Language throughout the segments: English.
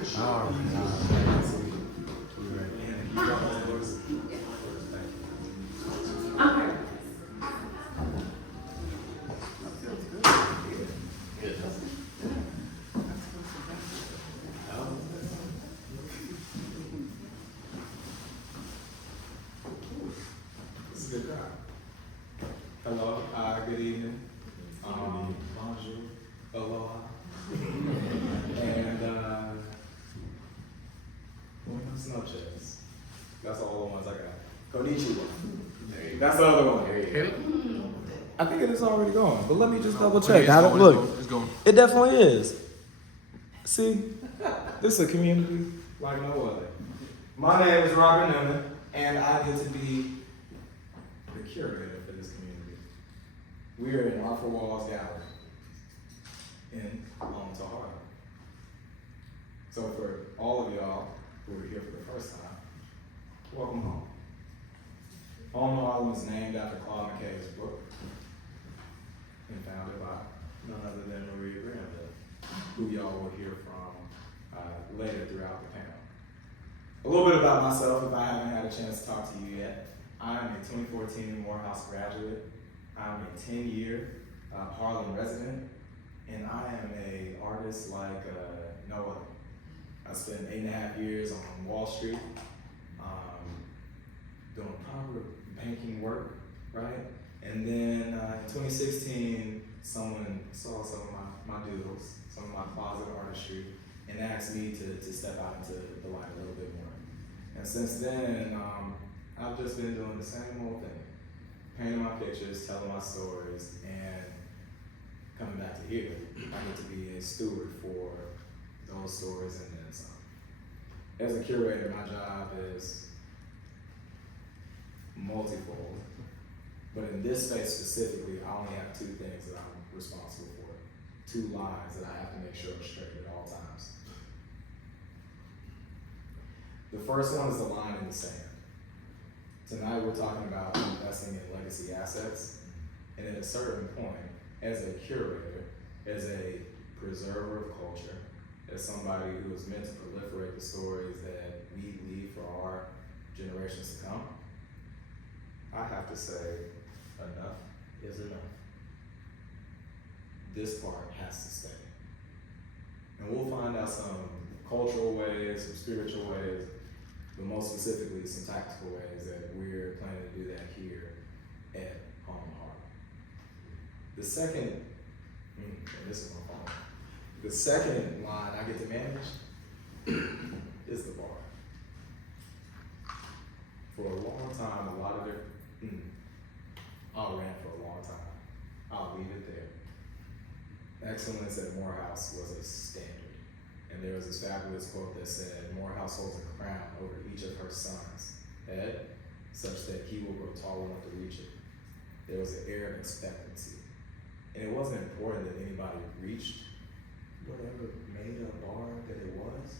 Oh, Okay. This is a good crowd. Hello, good evening. Bonjour, aloha. And buenas noches. That's all the ones I got. Konnichiwa. That's the other one. I think it is already going, but let me just double check. Look, It's going. it definitely is. See, this is a community like no other. My name is Robert Newman, and I get to be the curator for this community. We are in Art for Walls Gallery in Harlem. So for all of y'all who are here for the first time, welcome home. Home to Harlem is named after Claude McKay's book and founded by none other than Maria Granville, who y'all will hear from later throughout the panel. A little bit about myself, if I haven't had a chance to talk to you yet. I'm a 2014 Morehouse graduate. I'm a 10-year Harlem resident, and I am an artist like no other. I spent 8.5 years on Wall Street doing proper banking work, right? And then in 2016, someone saw some of my doodles, some of my closet artistry, and asked me to step out into the light a little bit more. And since then, I've just been doing the same old thing, painting my pictures, telling my stories, and coming back to here, I get to be a steward for those stories and then some. As a curator, my job is multifold, but in this space specifically, I only have 2 things that I'm responsible for, 2 lines that I have to make sure are straight at all times. The first one is the line in the sand. Tonight we're talking about investing in legacy assets, and at a certain point, as a curator, as a preserver of culture, as somebody who is meant to proliferate the stories that we leave for our generations to come, I have to say, enough is enough. This part has to stay. And we'll find out some cultural ways, some spiritual ways, but most specifically some tactical ways that we're planning to do that here at Home and Heart. The second, and this is my phone. The second line I get to manage is the bar. For a long time, a lot of it, I ran for a long time. I'll leave it there. Excellence at Morehouse was a standard. And there was this fabulous quote that said, Morehouse holds a crown over each of her sons, Ed, such that he will grow tall enough to reach it. There was an air of expectancy. And it wasn't important that anybody reached whatever made up bar that it was.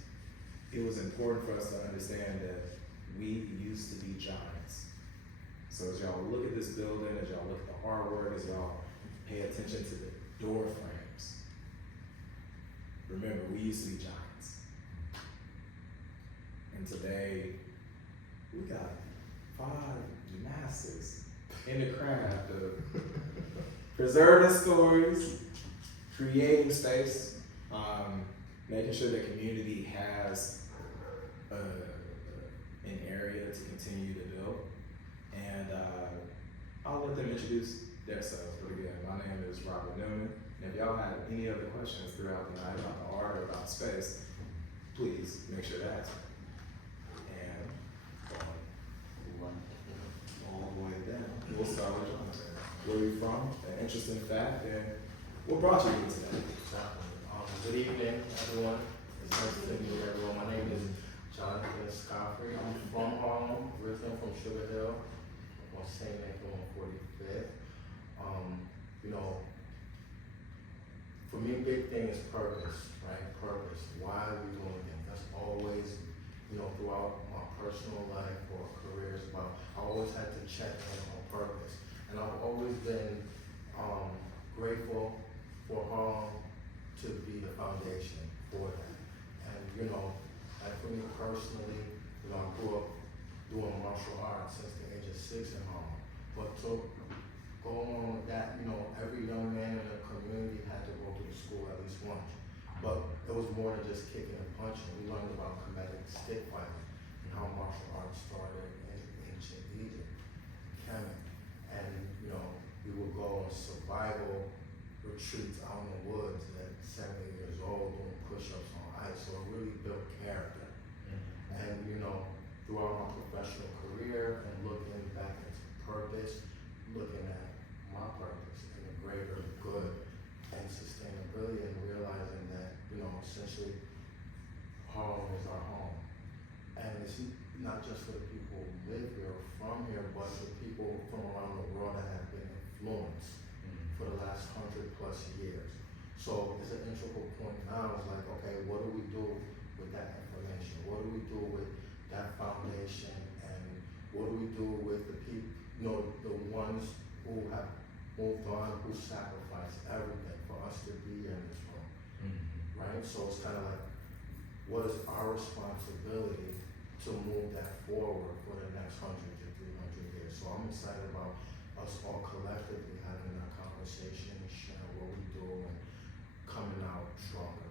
It was important for us to understand that we used to be giants. So as y'all look at this building, as y'all look at the artwork, as y'all pay attention to the door frames, remember, we used to be giants. And today, we got 5 masters in the craft of preserving stories, creating space, making sure the community has an area to continue to build. And I'll let them introduce themselves. But again, my name is Robert Newman. And if y'all have any other questions throughout the night about the art or about space, please make sure to ask me. And all the way down, we'll start with Jonathan. Where are you from? An interesting fact, and what brought you here today? Good evening, everyone. It's nice to meet you, everyone. My name is Jonathan Escoffery. I'm from Harlem, originally from Sugar Hill. I'm on St. Nick on 45th. You know, for me, big thing is purpose, right? Purpose. Why are we doing things? That's always, you know, throughout my personal life or careers, but I always had to check in on purpose. And I've always been grateful for Harlem to be the foundation for that. And, you know, for me personally, you know, I grew up doing martial arts since the age of 6 in Harlem. But to go along with that, you know, every young man in the community had to go to the school at least once. But it was more than just kicking and punching. We learned about combative stick fighting and how martial arts started in ancient Egypt, Kemet. And, you know, we would go on survival retreats out in the woods at 7 years old doing push-ups on ice. So it really built character. And, you know, throughout my professional career and looking back into purpose, looking at my purpose and the greater good and sustainability, and realizing that, you know, essentially home is our home. And it's not just for the people who live here or from here, but the people from around the world that have been influenced for the last 100+ years. So it's an integral point now. It's like, okay, what do we do with that information? What do we do with that foundation? And what do we do with the people, you know, the ones who have moved on, who sacrificed everything for us to be in this room, right? So it's kind of like, what is our responsibility to move that forward for the next 100 to 300 years? So I'm excited about us all collectively having that conversation and sharing what we do and coming out stronger.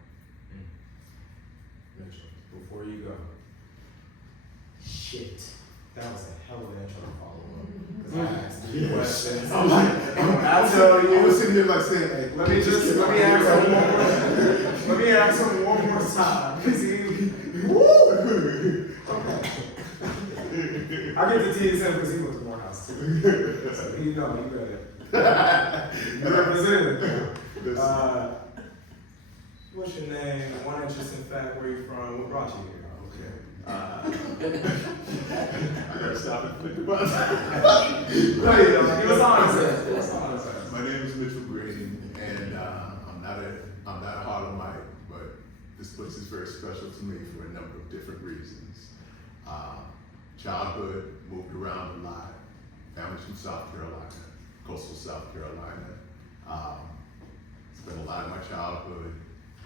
Mitchell, before you go, shit, that was a hell of an intro to follow up. Because I asked 3 questions. I tell you, I was sitting there like saying, hey, let me ask him one more time. Cause woo! Okay. I get to tease him because he went to Morehouse too. So you know, you got it. You represented. What's your name? One interesting fact, where you from? What brought you here? I gotta stop and think about It was honest. My name is Mitchell Greene, and I'm not a Harlemite, but this place is very special to me for a number of different reasons. Childhood, moved around a lot. Family's from South Carolina, coastal South Carolina. Spent a lot of my childhood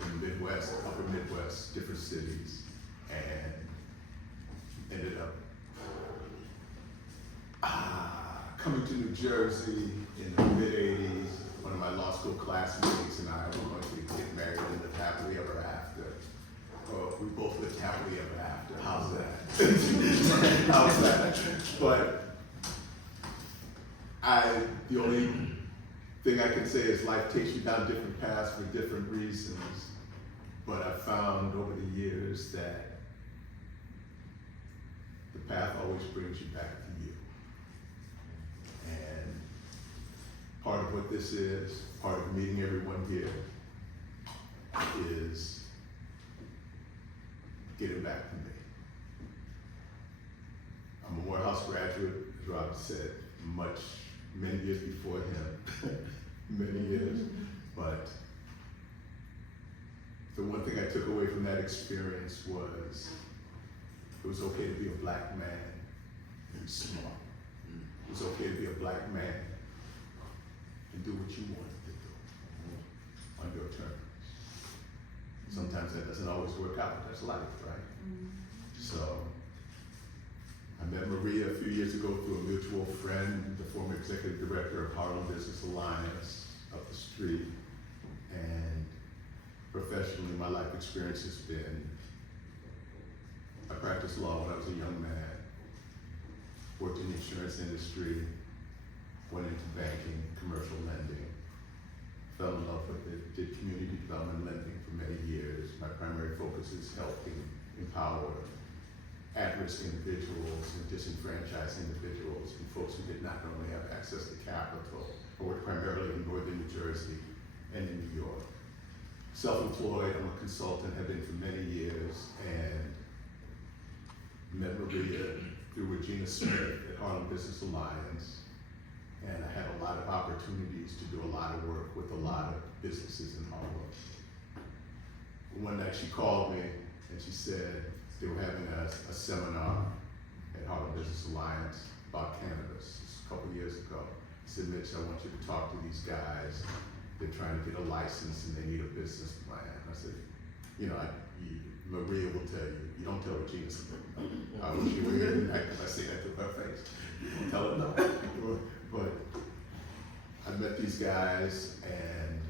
in the Midwest, upper Midwest, different cities, and ended up coming to New Jersey in the mid-'80s. One of my law school classmates and I were going to get married and live happily ever after. Well, we both lived happily ever after. How's that? How's that? But the only thing I can say is life takes you down different paths for different reasons. But I found over the years that the path always brings you back to you. And part of what this is, part of meeting everyone here, is getting back to me. I'm a Morehouse graduate, as Rob said, many years before him, many years. But the one thing I took away from that experience was it was okay to be a black man and smart. It was okay to be a black man and do what you wanted to do on your terms. Sometimes that doesn't always work out, that's life, right? So I met Maria a few years ago through a mutual friend, the former executive director of Harlem Business Alliance up the street. And professionally, my life experience has been, I practiced law when I was a young man, worked in the insurance industry, went into banking, commercial lending, fell in love with it, did community development lending for many years. My primary focus is helping empower at-risk individuals and disenfranchised individuals and folks who did not normally have access to capital. I work primarily in northern New Jersey and in New York. Self-employed, I'm a consultant, have been for many years, and met Maria through Regina Smith at Harlem Business Alliance. And I had a lot of opportunities to do a lot of work with a lot of businesses in Harlem. One night she called me and she said they were having a seminar at Harlem Business Alliance about cannabis. This was a couple years ago. She said, Mitch, I want you to talk to these guys. They're trying to get a license and they need a business plan. I said, you know, Maria will tell you, you don't Don't tell Regina something. I wish you were here tonight because I say that to her face. Don't tell her no. But I met these guys and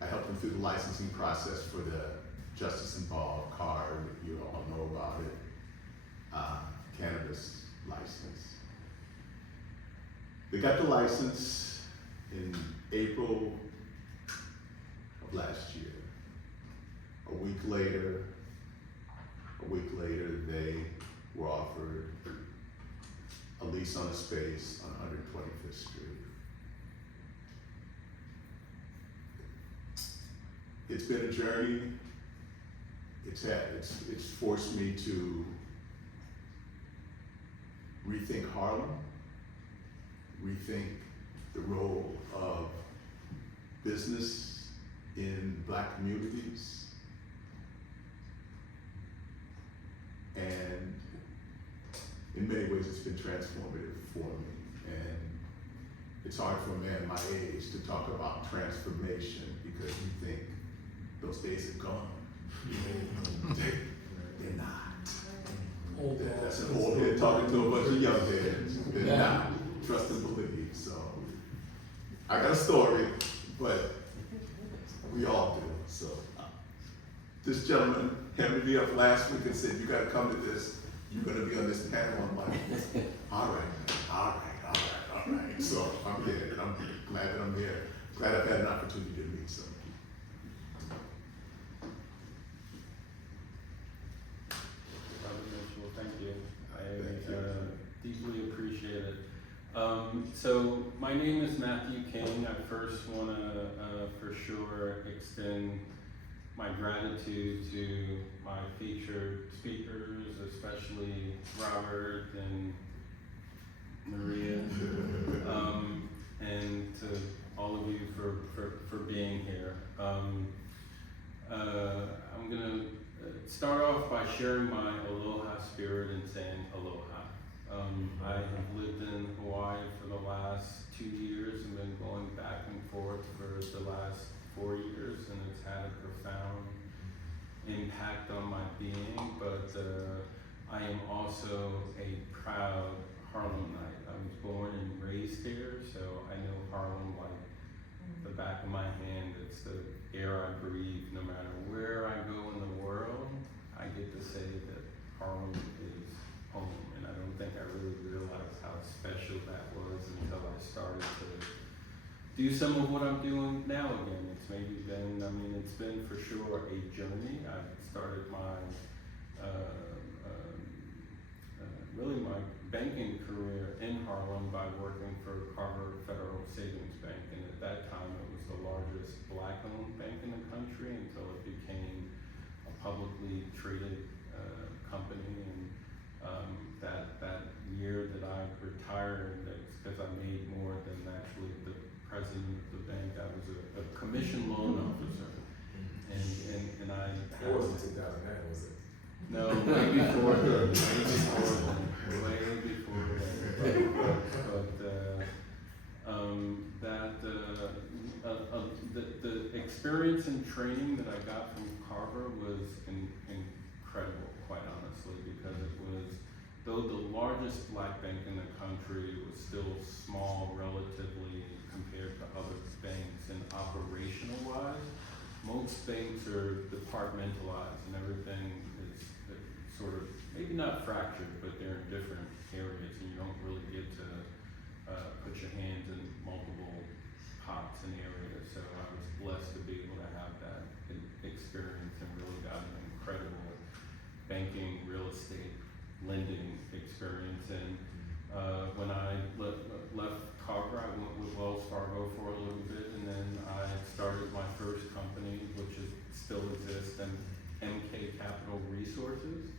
I helped them through the licensing process for the Justice Involved card. You all know about it. Cannabis license. They got the license in April of last year. A week later, they were offered a lease on a space on 125th Street. It's been a journey. It's forced me to rethink Harlem, rethink the role of business in Black communities, and in many ways it's been transformative for me. And it's hard for a man my age to talk about transformation because you think those days are gone. They're not. That's an old head talking to a bunch of young heads. They're not. Trust and believe. So I got a story, but we all do. So this gentleman hemmed me up last week and said, "You got to come to this. You're going to be on this panel." I'm like, all right. So I'm here, and I'm glad that I'm here. Glad I've had an opportunity to meet some. Thank you. I deeply appreciate it. So my name is Matthew King. I first want to for sure extend my gratitude to my featured speakers, especially Robert and Maria, and to all of you for being here. I'm gonna start off by sharing my aloha spirit and saying aloha. I have lived in Hawaii for the last 2 years and been going back and forth for the last 4 years, and it's had a profound impact on my being, but I am also a proud Harlemite. I was born and raised here, so I know Harlem like the back of my hand. It's the air I breathe. No matter where I go in the world, I get to say that Harlem is home, and I don't think I really realized how special that was until I started to do some of what I'm doing now again. It's maybe been, it's been for sure a journey. I started my, really my banking career in Harlem by working for Carver Federal Savings Bank, and at that time it was the largest Black-owned bank in the country until it became a publicly traded company. And that year that I retired, that's because I made more than actually the president of the bank. I was a commission loan officer, and I. It wasn't 2009, was it? No, way before then. Way before then. The experience and training that I got from Carver was incredible, quite honestly, because it was, though the largest Black bank in the country, it was still small relatively compared to other banks, and operational wise, most banks are departmentalized and everything is sort of, maybe not fractured, but they're in different areas, and you don't really get to put your hands in multiple pots and areas. So I was blessed to be able to have that experience and really got an incredible banking, real estate, lending experience. And when I left Carver, I went with Wells Fargo for a little bit, and then I started my first company, which still exists, and MK Capital Resources.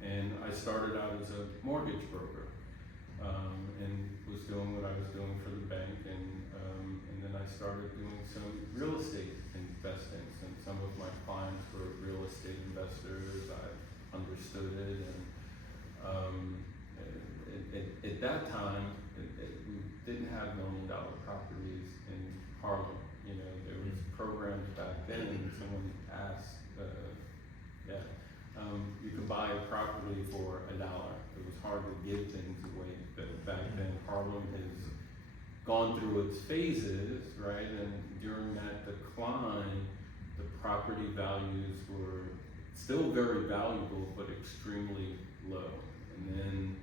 And I started out as a mortgage broker, and was doing what I was doing for the bank, and then I started doing some real estate investing. And some of my clients were real estate investors. I understood it, and at that time, we didn't have $1 million properties in Harlem. You know, there was programs back then, and someone asked, property for $1. It was hard to give things away back then. Harlem has gone through its phases, right? And during that decline, the property values were still very valuable, but extremely low. And then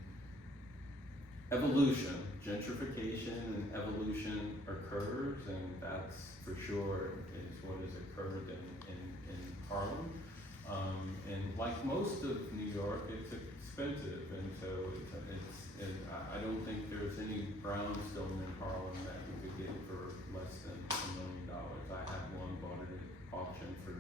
evolution, gentrification and evolution occurs, and that's for sure is what has occurred in Harlem. And like most of New York, it's expensive, and so I don't think there's any brownstone in Harlem that you could get for less than $1 million. I had one, bought it at auction for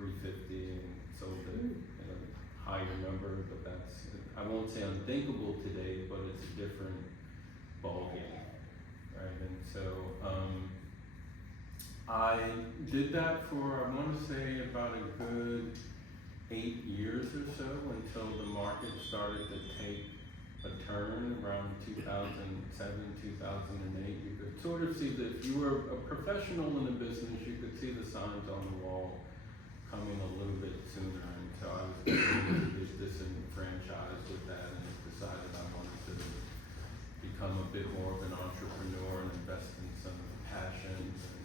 $350 and sold it at a higher number, but that's, I won't say unthinkable today, but it's a different ballgame, right? And so I did that for, I want to say, about a good 8 years or so, until the market started to take a turn around 2007, 2008. You could sort of see that if you were a professional in the business, you could see the signs on the wall coming a little bit sooner. And so I was getting disenfranchised with that, and decided I wanted to become a bit more of an entrepreneur and invest in some passions. And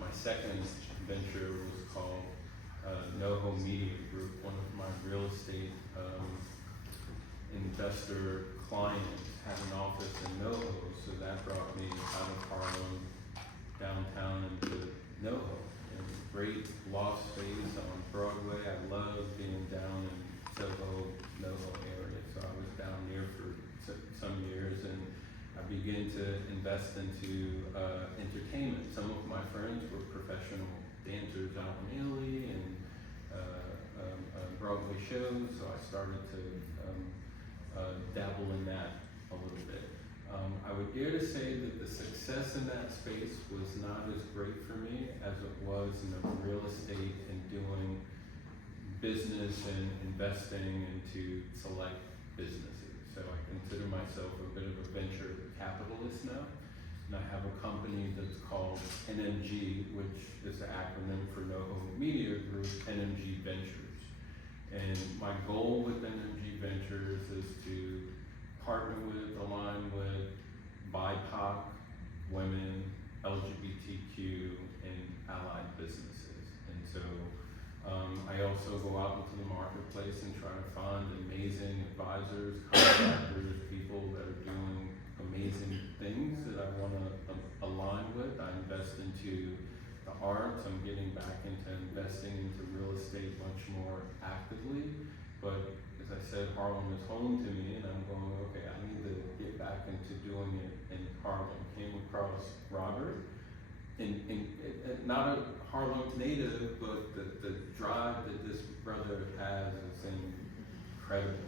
my second venture was called NoHo Media Group. One of my real estate investor clients had an office in NoHo, so that brought me out of Harlem downtown into NoHo. And great loft space on Broadway. I love being down in Soho, NoHo area, so I was down there for some years, and I began to invest into entertainment. Some of my friends were professional dancers out in Italy and Broadway shows, so I started to dabble in that a little bit. I would dare to say that the success in that space was not as great for me as it was in the real estate and doing business and investing into select businesses. So I consider myself a bit of a venture capitalist now. And I have a company that's called NMG, which is the acronym for NoHo Media Group, NMG Ventures. And my goal with NMG Ventures is to partner with, align with BIPOC, women, LGBTQ, and allied businesses. And so I also go out into the marketplace and try to find amazing advisors, contractors, people that are doing amazing things that I want to align with. I invest into the arts. I'm getting back into investing into real estate much more actively. But as I said, Harlem is home to me, and I'm going, okay, I need to get back into doing it in Harlem. Came across Robert, and not a Harlem native, but the drive that this brother has is incredible.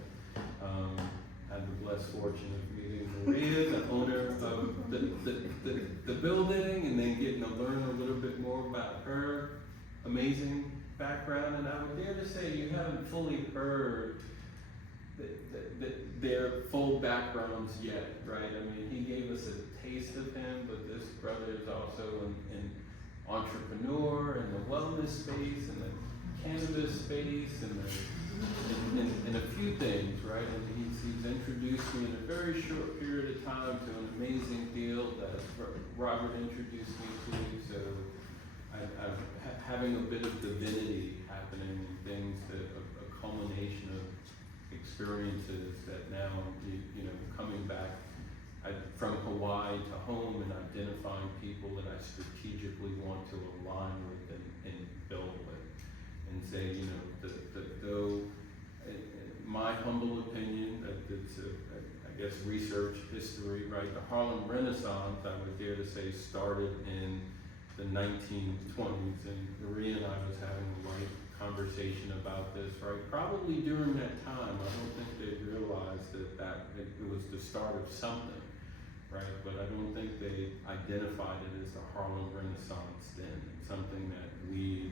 I had the blessed fortune of meeting Maria, the owner of the building, and then getting to learn a little bit more about her amazing background. And I would dare to say you haven't fully heard their full backgrounds yet, right? I mean, he gave us a taste of him, but this brother is also an entrepreneur in the wellness space, and the cannabis space, and a few things, right? And he's introduced me in a very short period of time to an amazing field that Robert introduced me to. So I'm having a bit of divinity happening, and things that a culmination of experiences that now, coming back from Hawaii to home and identifying people that I strategically want to align with and build with. And say, though, in my humble opinion, that it's I guess research history, right? The Harlem Renaissance, I would dare to say, started in the 1920s, and Maria and I was having a light conversation about this, right? Probably during that time, I don't think they realized that it was the start of something, right? But I don't think they identified it as the Harlem Renaissance then. It's something that we,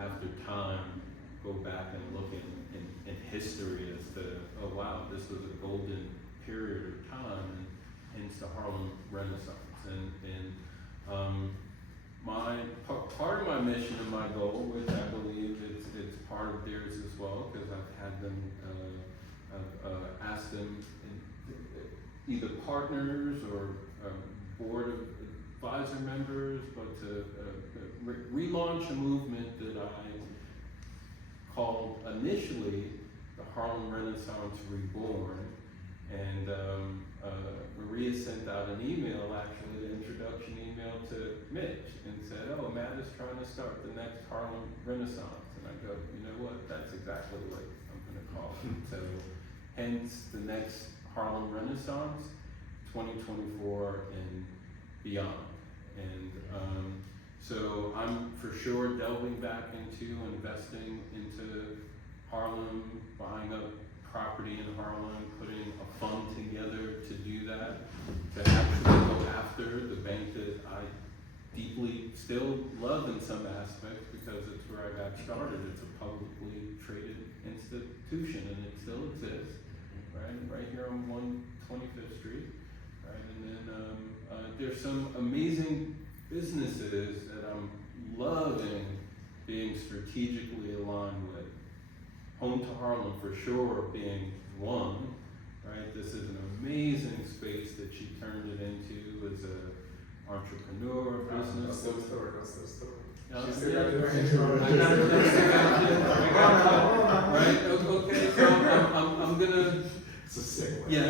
after time, go back and look in history as to, oh wow, this was a golden period of time, and hence the Harlem Renaissance. And part of my mission and my goal, which I believe it's part of theirs as well, because I've had them, asked them, either partners or board of advisor members, but to relaunch a movement that I called initially the Harlem Renaissance Reborn. And Maria sent out an email, actually, an introduction email to Mitch, and said, oh, Matt is trying to start the next Harlem Renaissance. And I go, you know what, that's exactly what I'm gonna call it. So, hence the next Harlem Renaissance, 2024 and beyond. And so I'm for sure delving back into investing into Harlem, buying up property in Harlem, putting a fund together to do that, to actually go after the bank that I deeply still love in some aspects because it's where I got started. It's a publicly traded institution and it still exists, right here on 125th Street, right? And then there's some amazing businesses that I'm loving being strategically aligned with. Home to Harlem for sure being one, right? This is an amazing space that she turned it into as an entrepreneur, business. That's the story. Yeah, She still yeah. got to do her intro. I got you. Right? Okay, so I'm gonna. It's a segue. Yeah.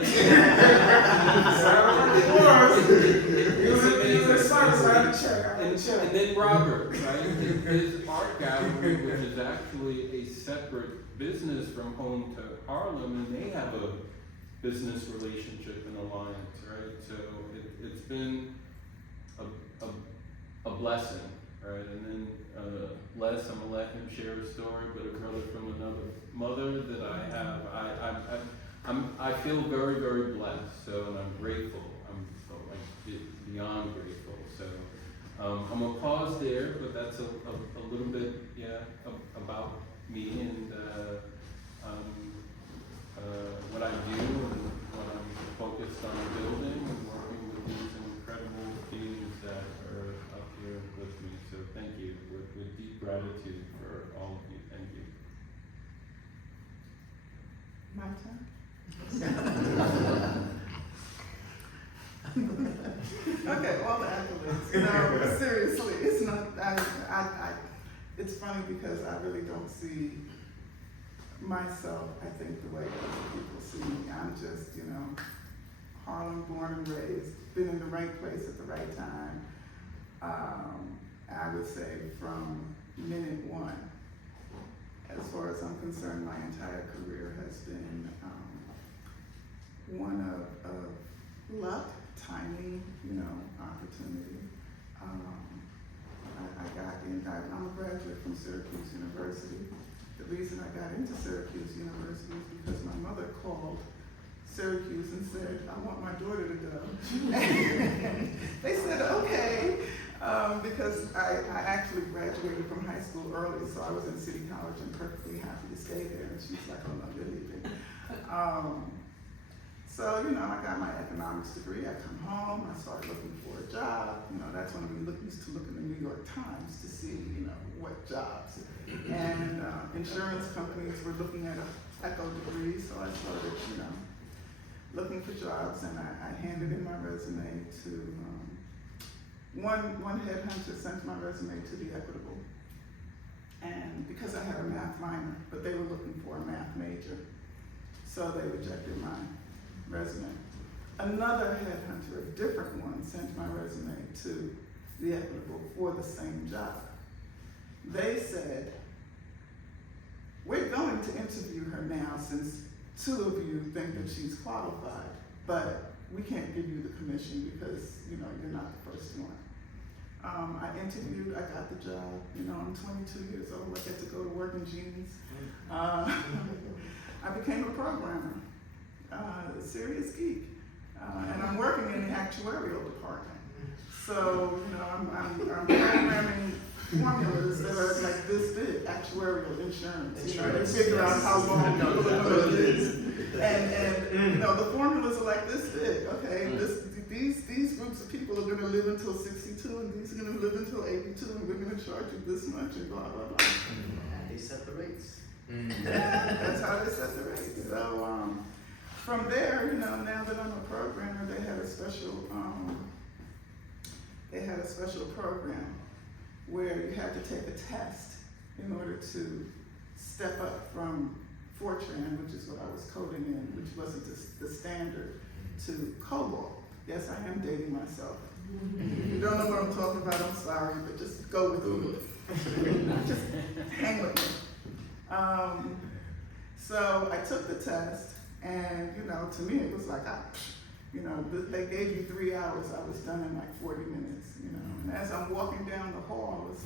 And then Robert, right? His art gallery, which is actually a separate business from Home to Harlem, and they have a business relationship and alliance, right? So it's been a blessing, right? And then Les, I'm gonna let him share a story, but a brother from another mother that I have, I feel very, very blessed. So, and I'm grateful. I'm like beyond grateful. So, I'm gonna pause there, but that's a little bit, about me and what I do and what I'm focused on building and working with these incredible teams that are up here with me. So, thank you with deep gratitude for all of you. Thank you. My turn? Okay, all the accolades. No, seriously, it's not. It's funny because I really don't see myself, I think, the way other people see me. I'm just, Harlem born and raised, been in the right place at the right time. I would say from minute one, as far as I'm concerned, my entire career has been one of luck, timing, opportunity. I'm a graduate from Syracuse University. The reason I got into Syracuse University is because my mother called Syracuse and said, I want my daughter to go. They said, okay, because I actually graduated from high school early, so I was in City College and perfectly happy to stay there. And she's like, oh no, you're leaving. So, I got my economics degree. I come home, I started looking for a job. That's when we used to look in the New York Times to see, what jobs. And insurance companies were looking at an echo degree, so I started, looking for jobs, and I handed in my resume to, one headhunter sent my resume to the Equitable. And because I had a math minor, but they were looking for a math major, so they rejected my resume. Another headhunter, a different one, sent my resume to the Equitable for the same job. They said, we're going to interview her now since two of you think that she's qualified, but we can't give you the commission because, you're not the first one. I interviewed, I got the job, I'm 22 years old, I get to go to work in jeans. I became a programmer. Serious geek, and I'm working in the actuarial department. So, I'm programming formulas that are like this big, actuarial insurance. They figure out how long people are going to live. And the formulas are like this big. Okay, these groups of people are going to live until 62, and these are going to live until 82, and we're going to charge you this much, and blah, blah, blah. And they set the rates. Yeah, that's how they set the rate. So, from there, you know, now that I'm a programmer, they had a special program where you had to take a test in order to step up from Fortran, which is what I was coding in, which wasn't the standard, to COBOL. Yes, I am dating myself. If you don't know what I'm talking about, I'm sorry, but just go with it. Just hang with me. So I took the test, and you know, to me it was like, you know, they gave you 3 hours. I was done in like 40 minutes. You know, and as I'm walking down the hall, I was,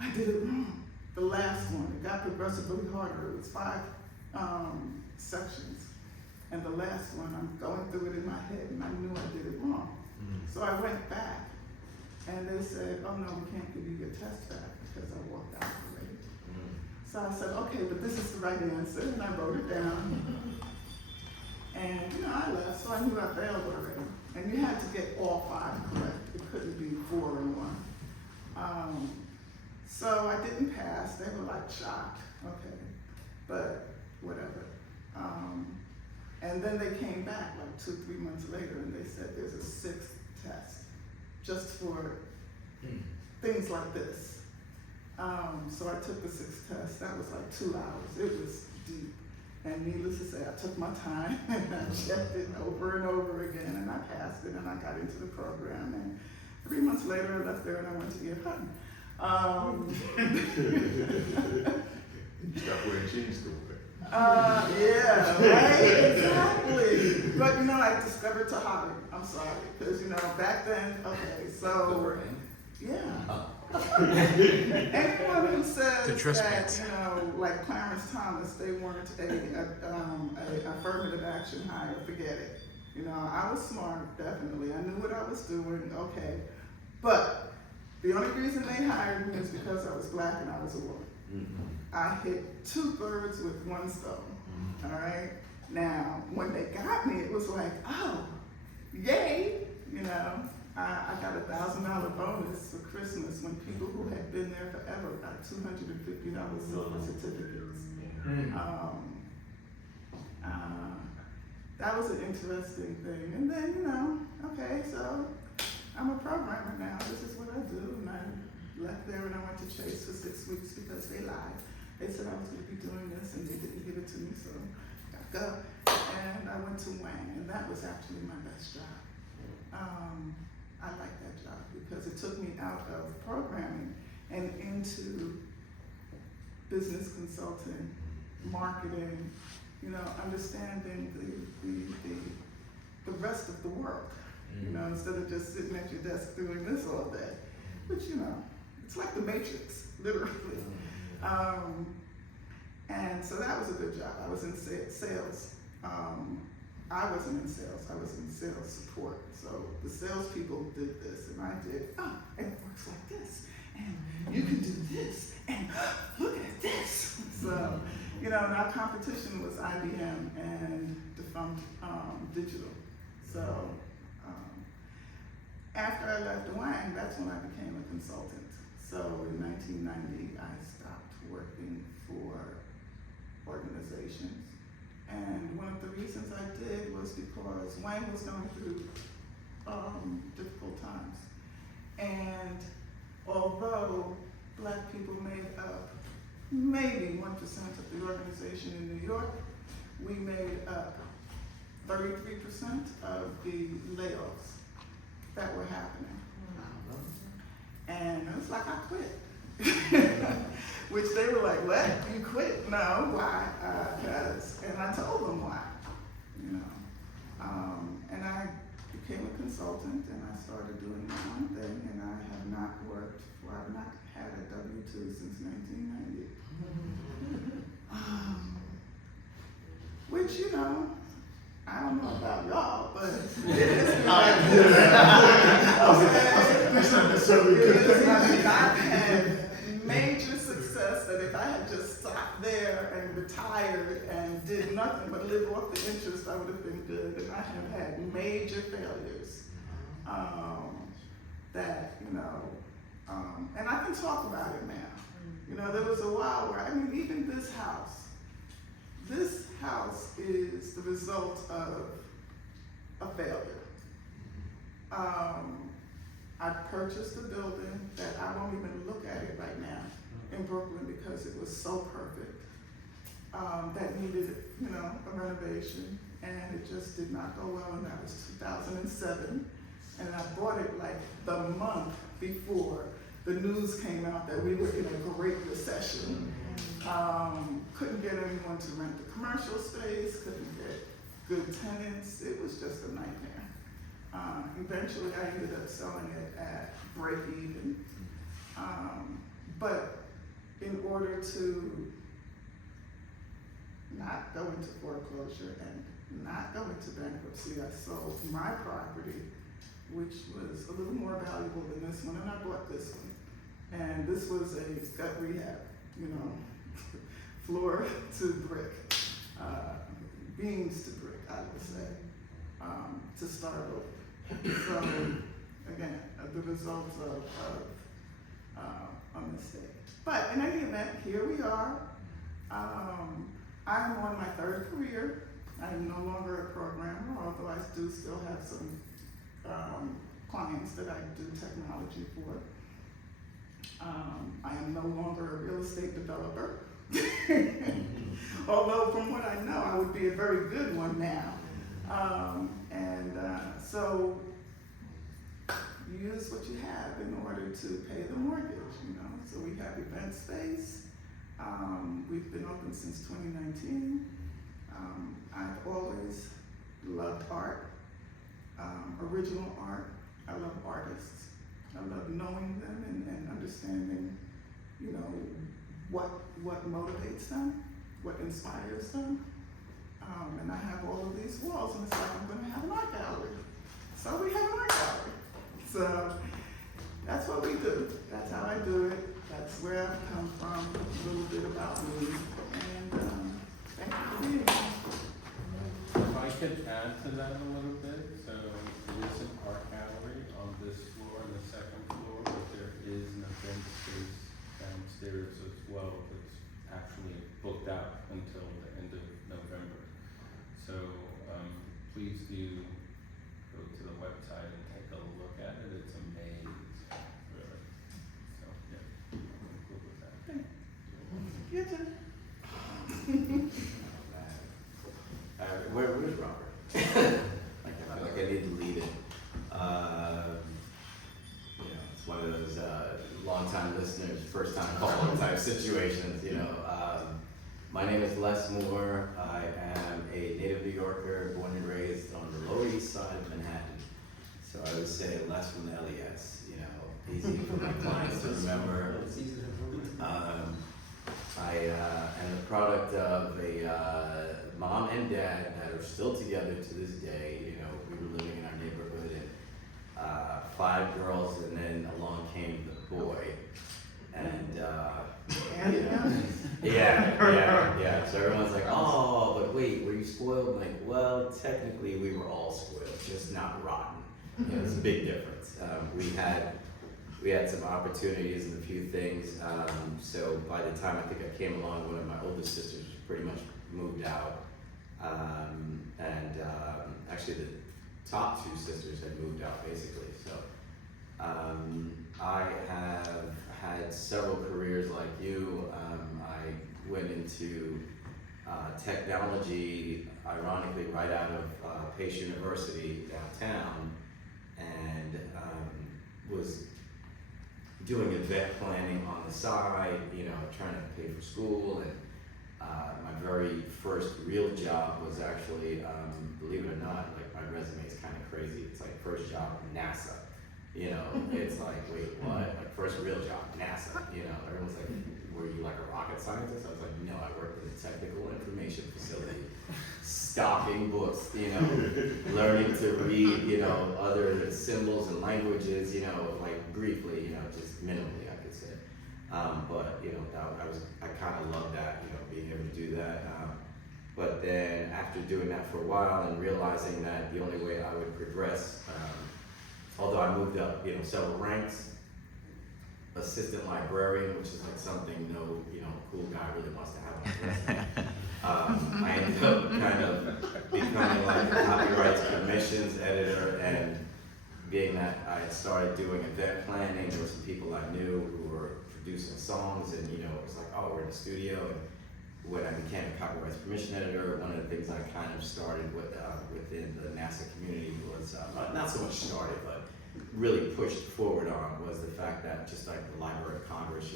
I did it wrong. The last one, it got progressively harder. It was 5 sections. And the last one, I'm going through it in my head, and I knew I did it wrong. So I went back, and they said, oh no, we can't give you your test back because I walked out already. So I said, okay, but this is the right answer, and I wrote it down. And you know, I left, so I knew I failed already. And you had to get all 5 correct. It couldn't be 4 and 1. So I didn't pass. They were like shocked. Okay, but whatever. And then they came back like 2-3 months later, and they said there's a 6th test just for things like this. So I took the 6th test. That was like 2 hours. It was deep. And needless to say, I took my time and I checked it over and over again, and I passed it, and I got into the program. And 3 months later, I left there and I went to get hunting. You stopped wearing jeans to work. Yeah, right, exactly. But you know, I discovered Tahari. I'm sorry, because you know, back then, okay, so yeah. Anyone who says that, you know, like Clarence Thomas, they weren't a affirmative action hire, forget it. You know, I was smart, definitely. I knew what I was doing, okay. But the only reason they hired me is because I was black and I was a woman. I hit 2 birds with 1 stone, all right? Now, when they got me, it was like, oh, yay, you know. I got a $1,000 bonus for Christmas when people who had been there forever got $250 silver certificates. That was an interesting thing. And then, you know, okay, so I'm a programmer now. This is what I do. And I left there and I went to Chase for 6 weeks because they lied. They said I was going to be doing this and they didn't give it to me, so I got to go. And I went to Wang, and that was actually my best job. I like that job because it took me out of programming and into business consulting, marketing, you know, understanding the rest of the work, you know, instead of just sitting at your desk doing this all day, which, you know, it's like the Matrix, literally. And so that was a good job. I was in sales. I wasn't in sales, I was in sales support. So the salespeople did this, and I did, and it works like this, and you can do this, and look at this. So, you know, and our competition was IBM and defunct Digital. So after I left Wang, that's when I became a consultant. So in 1990, I stopped working for organizations. And one of the reasons I did was because Wang was going through difficult times. And although black people made up maybe 1% of the organization in New York, we made up 33% of the layoffs that were happening. And it was like, I quit. Which they were like, what? You quit? No, why? Because, and I told them why, you know. And I became a consultant and I started doing my own thing, and I have not I've not had a W-2 since 1990. Which, you know, I don't know about y'all, but it is like I've had major success that if I had just stopped there and retired and did nothing but live off the interest, I would have been good. And I have had major failures that, you know, and I can talk about it now. You know, there was a while where, I mean, even this house, This house is the result of a failure. I purchased a building that I won't even look at it right now in Brooklyn because it was so perfect. That needed, a renovation, and it just did not go well, and that was 2007. And I bought it like the month before the news came out that we were in a great recession. Couldn't get anyone to rent the commercial space, couldn't get good tenants. It was just a nightmare. Eventually I ended up selling it at break even. But in order to not go into foreclosure and not go into bankruptcy, I sold my property, which was a little more valuable than this one, and I bought this one. And this was a gut rehab, floor to brick, beams to brick, I would say, to start over. So, again, the result of a mistake. But in any event, here we are. I'm on my third career. I am no longer a programmer, although I do still have some clients that I do technology for. I am no longer a real estate developer. Although from what I know, I would be a very good one now. So use what you have in order to pay the mortgage, So we have event space. We've been open since 2019. I've always loved art, original art. I love artists. I love knowing them and understanding, what motivates them, what inspires them. And I have all of these walls, and it's like I'm going to have an art gallery. So we have an art gallery. So that's what we do. That's how I do it. That's where I've come from, a little bit about me. And thank you for being here. If I could add to that a little bit, so there is an art gallery on this floor and the second floor, but there is an event space downstairs as well that's actually booked out until the end of November. So please do go to the website and take a look at it. It's amazing, really. So yeah, I'm cool with that. You too. Where's Robert? I feel like I need to lead it. It's one of those long-time listeners, first-time caller type situations. My name is Les Moore. I am a native New Yorker, born and raised on the Lower East Side of Manhattan. So I would say Les from the LES. Easy for my clients to remember. I am the product of a mom and dad that are still together to this day. We were living in our neighborhood, and 5 girls, and then along came the boy. And yeah. So everyone's like, oh, but wait, were you spoiled? I'm like, well, technically we were all spoiled, just not rotten. It's a big difference. We had some opportunities and a few things. So by the time I think I came along, one of my oldest sisters pretty much moved out. Actually the top 2 sisters had moved out basically. So I have had several careers like you. I went into technology, ironically, right out of Pace University downtown, and was doing event planning on the side, trying to pay for school. And my very first real job was actually, believe it or not, like my resume is kind of crazy. It's like first job NASA. It's like, wait, what? Like first real job, NASA. Everyone's like, were you like a rocket scientist? I was like, no, I worked in a technical information facility, stocking books, learning to read, other symbols and languages, like briefly, just minimally, I could say. I kind of love that, being able to do that. But then after doing that for a while and realizing that the only way I would progress, although I moved up, several ranks, assistant librarian, which is like something no, cool guy really wants to have on his resume. copyrights commissions editor, and being that I had started doing event planning, there were some people I knew who were producing songs, and it was like, oh, we're in the studio. And when I became a copyrights permission editor, one of the things I kind of started with within the NASA community was not so much started, but really pushed forward on was the fact that just like the Library of Congress,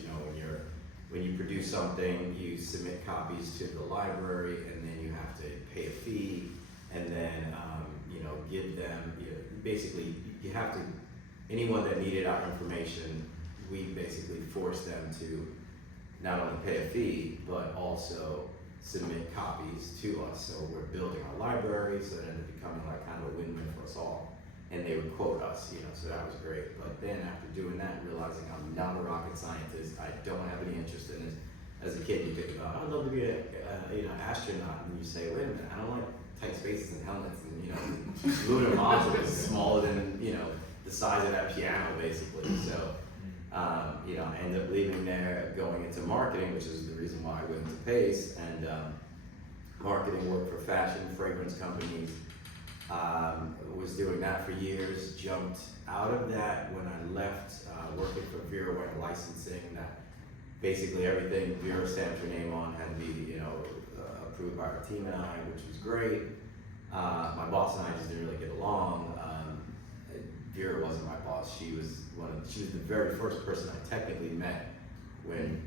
when you produce something, you submit copies to the library, and then you have to pay a fee, and then give them basically you have to, anyone that needed our information, we basically forced them to not only pay a fee, but also submit copies to us. So we're building our library, so it ended up becoming like kind of a win-win for us all. And they would quote us, so that was great. But then after doing that, realizing I'm not a rocket scientist, I don't have any interest in this. As a kid, you think about, I'd love to be an astronaut, and you say, wait a minute, I don't like tight spaces and helmets, and lunar module is smaller than the size of that piano, basically. So. I ended up leaving there, going into marketing, which is the reason why I went to Pace, and marketing work for fashion, fragrance companies. Was doing that for years, jumped out of that when I left, working for Vera Wang Licensing, that basically everything Vera stamped her name on had to be, approved by our team and I, which was great. My boss and I just didn't really get along. Vera wasn't my boss. She was the very first person I technically met when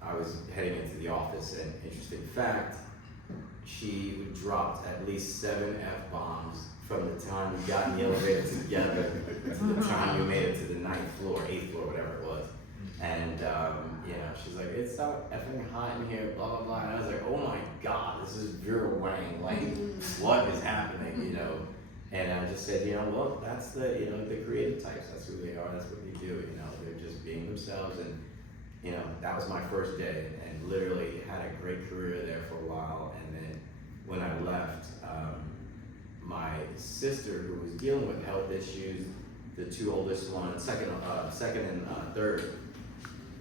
I was heading into the office. And interesting fact, she dropped at least 7 F-bombs from the time we got in the elevator together to the time we made it to the 9th floor, 8th floor, whatever it was. And she's like, it's so effing hot in here, blah blah blah. And I was like, oh my god, this is Vera Wang. Like, what is happening? And I just said, well, that's the creative types. That's who they are. That's what they do. They're just being themselves. And that was my first day, and literally had a great career there for a while. And then when I left, my sister, who was dealing with health issues, the 2 oldest ones, second and third,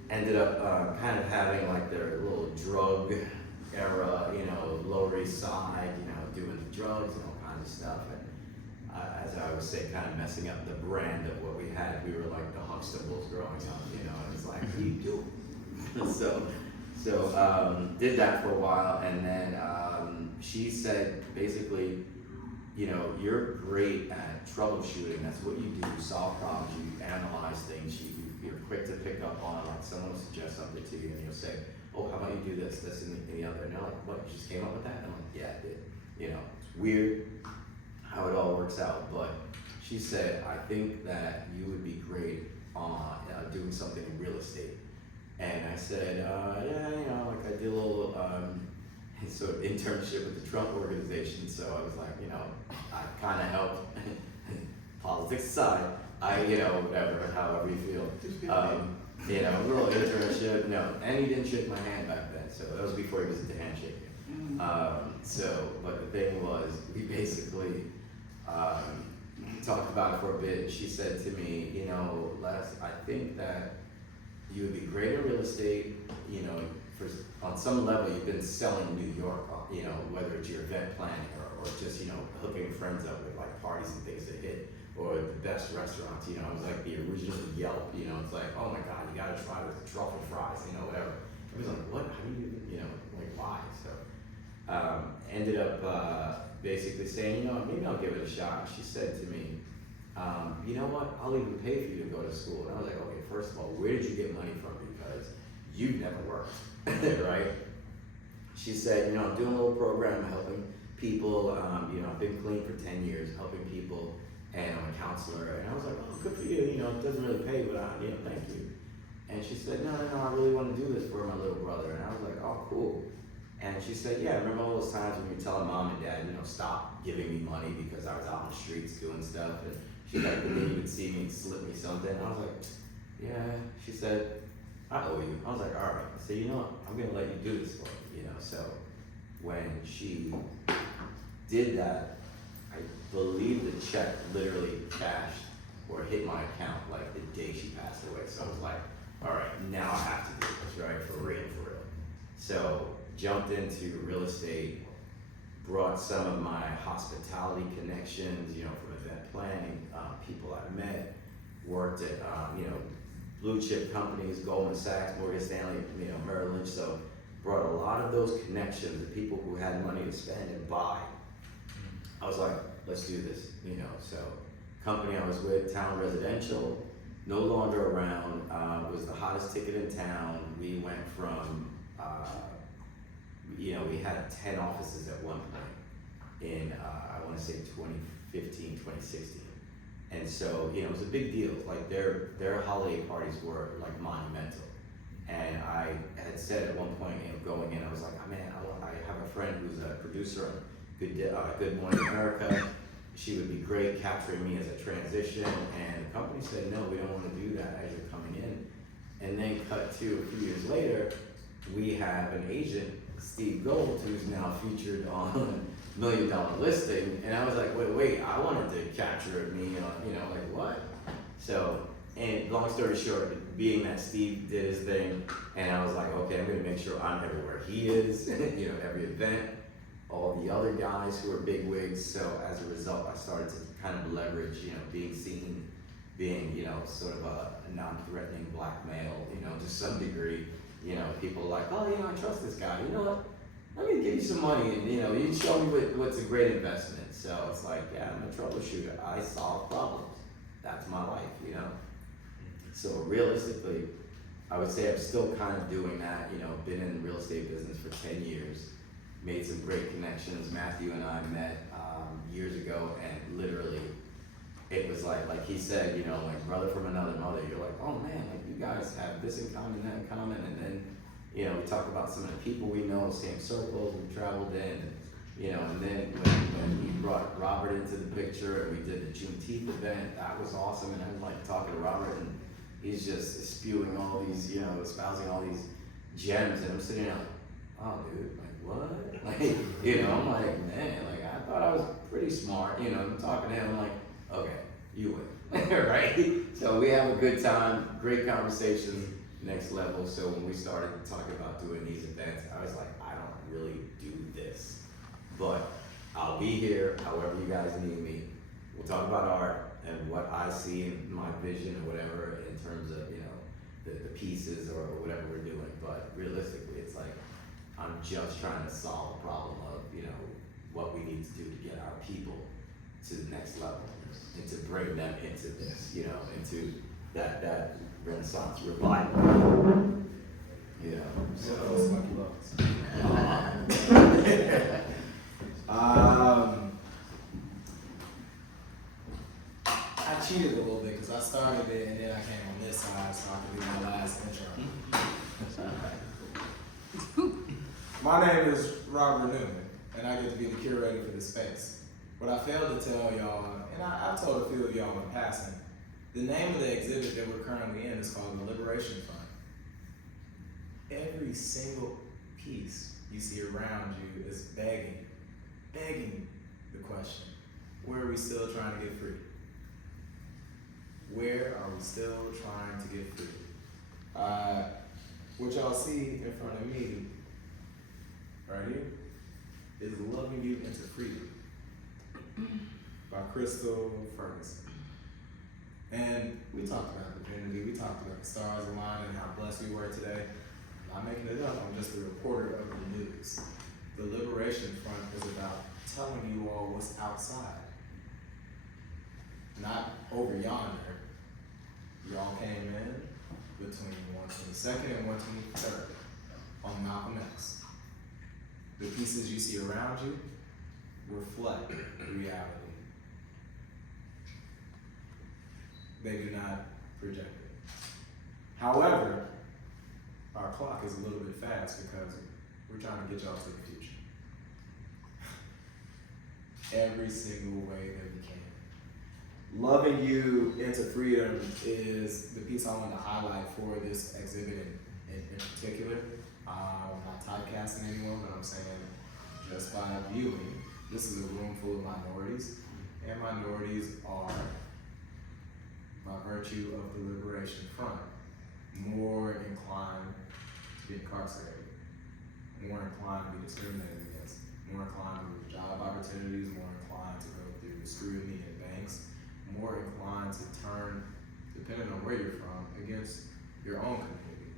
ended up kind of having like their little drug era, Lower East Side, doing drugs and all kinds of stuff. And as I would say, kind of messing up the brand of what we had. We were like the Huxtables growing up, and it's like, what do you do? So did that for a while, and then she said, basically, you're great at troubleshooting. That's what you do. You solve problems, you analyze things, you're quick to pick up on, like someone will suggest something to you, and you'll say, oh, how about you do this, and the other, and they're like, what, you just came up with that? And I'm like, yeah, I did. It's weird how it all works out, but she said, I think that you would be great on doing something in real estate. And I said, yeah, like I did a little sort of internship with the Trump organization, so I was like, I kind of helped, politics aside, whatever, however you feel, a little internship, and he didn't shake my hand back then, so that was before he was into handshaking. But the thing was, we basically talked about it for a bit. She said to me, Les, I think that you would be great in real estate, on some level you've been selling New York, whether it's your event planning or just, hooking friends up with like parties and things to hit, or the best restaurants, it was like the original Yelp, it's like, oh my God, you gotta try the truffle fries, whatever. I was like, what, how do you, like why? So, ended up basically saying, maybe I'll give it a shot. She said to me, you know what, I'll even pay for you to go to school. And I was like, okay, first of all, where did you get money from? Because you've never worked, right? She said, I'm doing a little program helping people. I've been clean for 10 years, helping people, and I'm a counselor. And I was like, oh, good for you. It doesn't really pay, but thank you. And she said, no, I really want to do this for my little brother. And I was like, oh, cool. And she said, yeah, remember all those times when you tell mom and dad, stop giving me money because I was out on the streets doing stuff. And she's like, but then you would see me and slip me something. I was like, yeah. She said, I owe you. I was like, all right. I said, you know what? I'm going to let you do this for me, So when she did that, I believe the check literally cashed or hit my account like the day she passed away. So I was like, all right, now I have to do this, right? For real. So jumped into real estate, brought some of my hospitality connections, you know, from event planning, people I met, worked at, you know, blue chip companies, Goldman Sachs, Morgan Stanley, you know, Merrill Lynch, so brought a lot of those connections, the people who had money to spend and buy. I was like, let's do this, you know, so company I was with, Town Residential, no longer around, was the hottest ticket in town. We went from, you know, we had 10 offices at one point in, I wanna say 2015, 2016. And so, you know, it was a big deal. Like their holiday parties were like monumental. And I had said at one point, you know, going in, I was like, oh, man, I have a friend who's a producer on Good Morning America. She would be great capturing me as a transition. And the company said, no, we don't want to do that as you're coming in. And then cut to a few years later, we have an agent, Steve Gold, who's now featured on $1 Million Listing. And I was like, wait, I wanted to capture me on, you know, like what? So, and long story short, being that Steve did his thing, and I was like, okay, I'm gonna make sure I'm everywhere he is, you know, every event, all the other guys who are big wigs. So as a result, I started to kind of leverage, you know, being seen, being, you know, sort of a non-threatening black male, you know, to some degree. You know, people are like, oh, you know, I trust this guy. You know what? Let me give you some money, and you know, you show me what's a great investment. So it's like, yeah, I'm a troubleshooter. I solve problems. That's my life, you know. So realistically, I would say I'm still kind of doing that. You know, been in the real estate business for 10 years, made some great connections. Matthew and I met years ago, and literally, it was like he said, you know, like brother from another mother. You're like, oh man, like you guys have this in common, that in common, and then, you know, we talk about some of the people we know, same circles we traveled in, and, you know, and then when we brought Robert into the picture and we did the Juneteenth event, that was awesome. And I'm like talking to Robert, and he's just spewing all these, you know, espousing all these gems, and I'm sitting there like, oh dude, like what? Like, you know, I'm like, man, like I thought I was pretty smart, you know, I'm talking to him, I'm like, okay, you win, right? So we have a good time, great conversations, next level. So when we started talking about doing these events, I was like, I don't really do this, but I'll be here however you guys need me. We'll talk about art and what I see in my vision or whatever in terms of, you know, the pieces or whatever we're doing. But realistically, it's like, I'm just trying to solve the problem of, you know, what we need to do to get our people to the next level and to bring them into this, you know, into that Renaissance revival. You know, so. I cheated a little bit because I started it and then I came on this side so I could do my last intro. My name is Robert Newman, and I get to be the curator for this space. What I failed to tell y'all, and I told a few of y'all in passing, the name of the exhibit that we're currently in is called the Liberation Front. Every single piece you see around you is begging the question, where are we still trying to get free? Where are we still trying to get free? What y'all see in front of me, right here, is Loving You Into Freedom by Crystal Ferguson. And we talked about divinity, we talked about the stars aligning and how blessed we were today. I'm not making it up, I'm just a reporter of the news. The Liberation Front is about telling you all what's outside, not over yonder. Y'all came in between 122nd and 123rd on Malcolm X. The pieces you see around you reflect reality. They do not project it. However, our clock is a little bit fast because we're trying to get y'all to the future. Every single way that we can. Loving You Into Freedom is the piece I want to highlight for this exhibit in particular. I'm not typecasting anyone, but I'm saying just by viewing, this is a room full of minorities, and minorities are, by virtue of the Liberation Front, more inclined to be incarcerated, more inclined to be discriminated against. more inclined to lose job opportunities, more inclined to go through scrutiny in banks, more inclined to turn, depending on where you're from, against your own community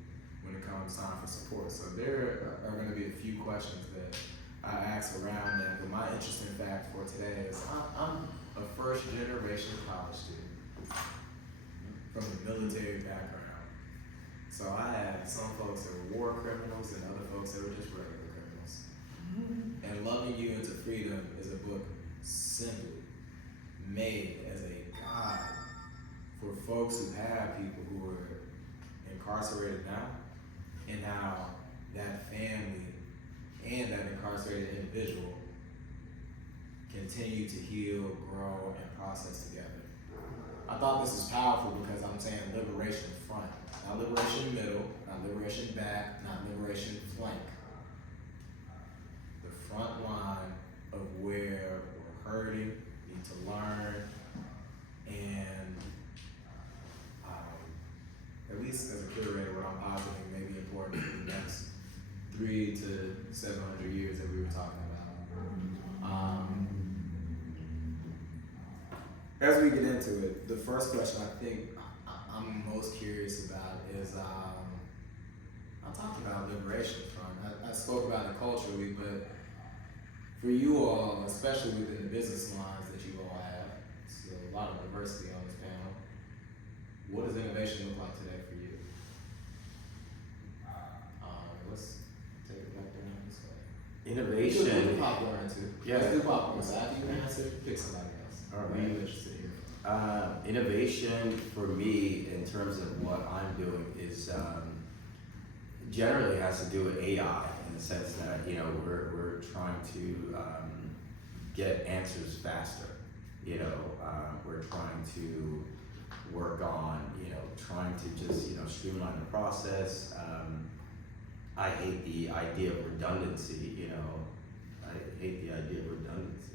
when it comes time for support. So there are going to be a few questions that I ask around that, but my interesting fact for today is I'm a first generation college student from a military background. So I had some folks that were war criminals and other folks that were just regular criminals. And Loving You Into Freedom is a book simply made as a guide for folks who have people who are incarcerated now, and how that family and that incarcerated individual continue to heal, grow, and process together. I thought this was powerful because I'm saying liberation front, not liberation middle, not liberation back, not liberation flank. The front line of where we're hurting, need to learn, and at least as a curator, what I'm positing may be important for the next 300 to 700 years that we were talking about. As we get into it, the first question I think I'm most curious about is, I talked about liberation front. I spoke about it culturally, but for you all, especially within the business lines that you all have, so a lot of diversity on this panel, what does innovation look like today for you? Let's take it back down this way. Innovation. Do popcorn too. Yeah. Let's do popcorn. So after you answer, pick somebody else. All What are right. you interested in? Innovation for me, in terms of what I'm doing, is generally has to do with AI, in the sense that we're trying to get answers faster. We're trying to work on trying to just streamline the process. I hate the idea of redundancy. I hate the idea of redundancy.